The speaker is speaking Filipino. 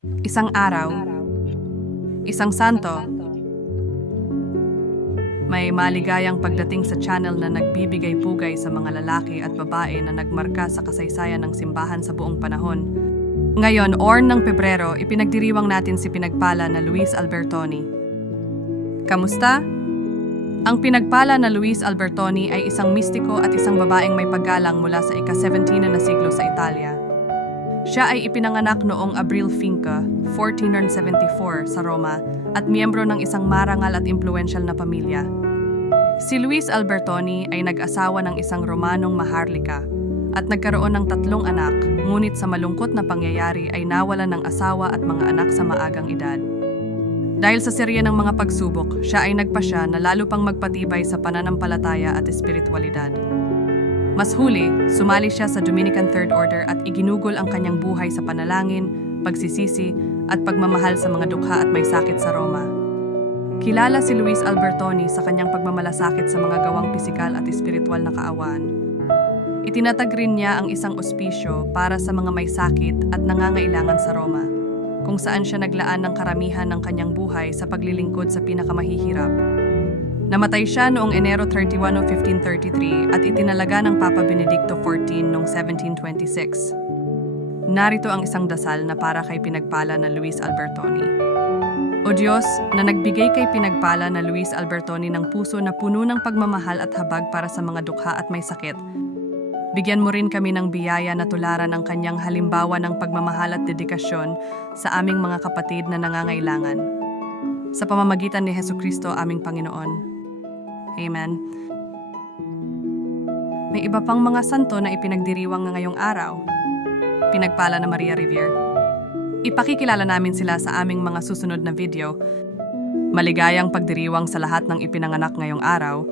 Isang araw, isang santo, may maligayang pagdating sa channel na nagbibigay pugay sa mga lalaki at babae na nagmarka sa kasaysayan ng simbahan sa buong panahon. Ngayon, orn ng Pebrero, ipinagdiriwang natin si pinagpala na Luis Albertoni. Kamusta? Ang pinagpala na Luis Albertoni ay isang mistiko at isang babaeng may paggalang mula sa ika-17 na siglo sa Italia. Siya ay ipinanganak noong Abril Finca, 1474 sa Roma at miyembro ng isang marangal at impluensyal na pamilya. Si Luis Albertoni ay nag-asawa ng isang Romanong maharlika at nagkaroon ng tatlong anak, ngunit sa malungkot na pangyayari ay nawalan ng asawa at mga anak sa maagang edad. Dahil sa serye ng mga pagsubok, siya ay nagpasya na lalo pang magpatibay sa pananampalataya at espiritualidad. Mas huli, sumali siya sa Dominican Third Order at iginugol ang kanyang buhay sa panalangin, pagsisisi, at pagmamahal sa mga dukha at may sakit sa Roma. Kilala si Luis Albertoni sa kanyang pagmamalasakit sa mga gawang pisikal at espiritual na kaawaan. Itinatag rin niya ang isang ospisyo para sa mga may sakit at nangangailangan sa Roma, kung saan siya naglaan ng karamihan ng kanyang buhay sa paglilingkod sa pinakamahihirap. Namatay siya noong Enero 31 o 1533 at itinalaga ng Papa Benedicto XIV noong 1726. Narito ang isang dasal na para kay pinagpala na Luis Albertoni. O Diyos, na nagbigay kay pinagpala na Luis Albertoni ng puso na puno ng pagmamahal at habag para sa mga dukha at may sakit, bigyan mo rin kami ng biyaya na tularan ang kanyang halimbawa ng pagmamahal at dedikasyon sa aming mga kapatid na nangangailangan. Sa pamamagitan ni Heso Kristo aming Panginoon. Amen. May iba pang mga santo na ipinagdiriwang ngayong araw. Pinagpala na Maria Rivier. Ipakikilala namin sila sa aming mga susunod na video. Maligayang pagdiriwang sa lahat ng ipinanganak ngayong araw